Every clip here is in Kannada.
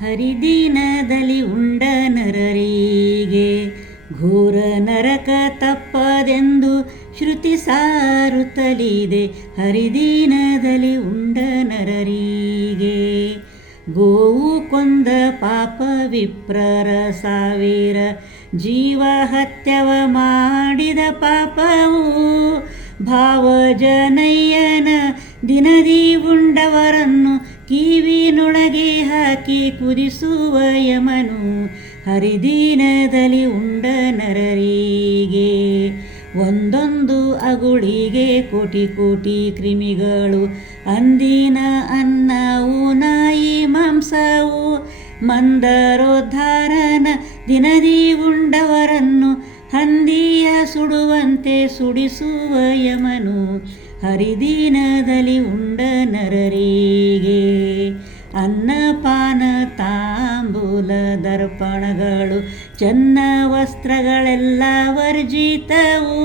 ಹರಿದಿನದಲ್ಲಿ ಉಂಡ ನರರಿಗೆ ಘೋರ ನರಕ ತಪ್ಪದೆಂದು ಶ್ರುತಿ ಸಾರುತ್ತಲಿದೆ. ಹರಿದಿನದಲ್ಲಿ ಉಂಡ ನರರಿಗೆ ಗೋವು ಕೊಂದ ಪಾಪ ವಿಪ್ರರ ಸಾವಿರ ಜೀವ ಹತ್ಯವ ಮಾಡಿದ ಪಾಪವು ಭಾವಜನಯ್ಯನ ದಿನದಿ ಉಂಡವರನ್ನು ಕಿವಿನೊಳಗೆ ಹಾಕಿ ಕುದಿಸುವ ಯಮನು ಹರಿದಿನದಲ್ಲಿ ಉಂಡ ನರರಿಗೆ. ಒಂದೊಂದು ಅಗುಳಿಗೆ ಕೋಟಿ ಕೋಟಿ ಕ್ರಿಮಿಗಳು. ಅಂದಿನ ಅನ್ನವು ನಾಯಿ ಮಾಂಸವು. ಮಂದರೋದ್ಧಾರನ ದಿನದಿ ಉಂಡವರನ್ನು ಹಂದಿಯ ಸುಡುವಂತೆ ಸುಡಿಸುವ ಯಮನು ಹರಿದಿನದಲ್ಲಿ ಉಂಡ ನರರಿಗೆ. ಅನ್ನಪಾನ ತಾಂಬೂಲ ದರ್ಪಣಗಳು, ಚನ್ನ ವಸ್ತ್ರಗಳೆಲ್ಲ ವರ್ಜಿತವು.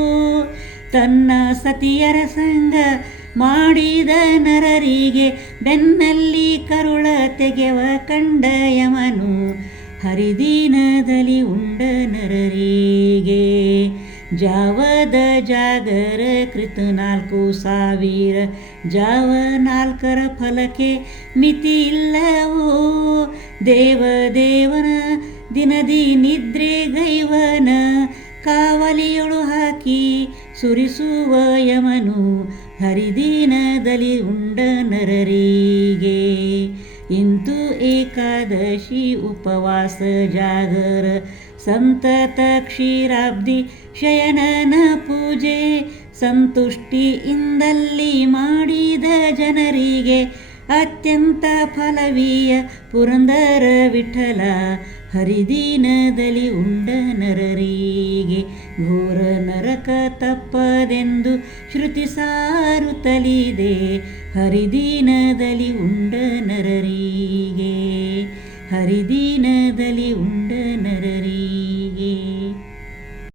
ತನ್ನ ಸತಿಯರ ಸಂಗ ಮಾಡಿದ ನರರಿಗೆ ಬೆನ್ನಲ್ಲಿ ಕರುಳ ತೆಗೆವ ಕಂಡ ಯಮನು, ಹರಿದಿನದಲ್ಲಿ ಉಂಡ ನರರಿಗೆ ಜಾವದ ಜಾಗರ ಕೃತ ನಾಲ್ಕು ಸಾವಿರ, ಜಾವ ನಾಲ್ಕರ ಫಲಕ್ಕೆ ಮಿತಿ ಇಲ್ಲವೋ? ದೇವದೇವನ ದಿನದಿ ನಿದ್ರೆ ಗೈವನ ಕಾವಲಿಯೊಳು ಹಾಕಿ ಸುರಿಸುವ ಯಮನು ಹರಿದಿನದಲ್ಲಿ ಉಂಡ ನರರಿಗೆ. ಇಂತು ಏಕಾದಶಿ ಉಪವಾಸ ಜಾಗರ ಸಂತತ ಕ್ಷೀರಾಬ್ಧಿ ಶಯನನ ಪೂಜೆ ಸಂತುಷ್ಟಿಯಿಂದಲ್ಲಿ ಮಾಡಿದ ಜನರಿಗೆ ಅತ್ಯಂತ ಫಲವೀಯ ಪುರಂದರ ವಿಠಲ ಹರಿದಿನದಲ್ಲಿ ಉಂಡ ನರರಿಗೆ ಘೋರ ನರಕ ತಪ್ಪದೆಂದು ಶ್ರುತಿ ಸಾರುತ್ತಲಿದೆ ಹರಿದಿನದಲ್ಲಿ ಉಂಡ ನರರಿಗೆ. ಹರಿದೀನದಲ್ಲಿ ಉಂಡ ನರರಿಗೆ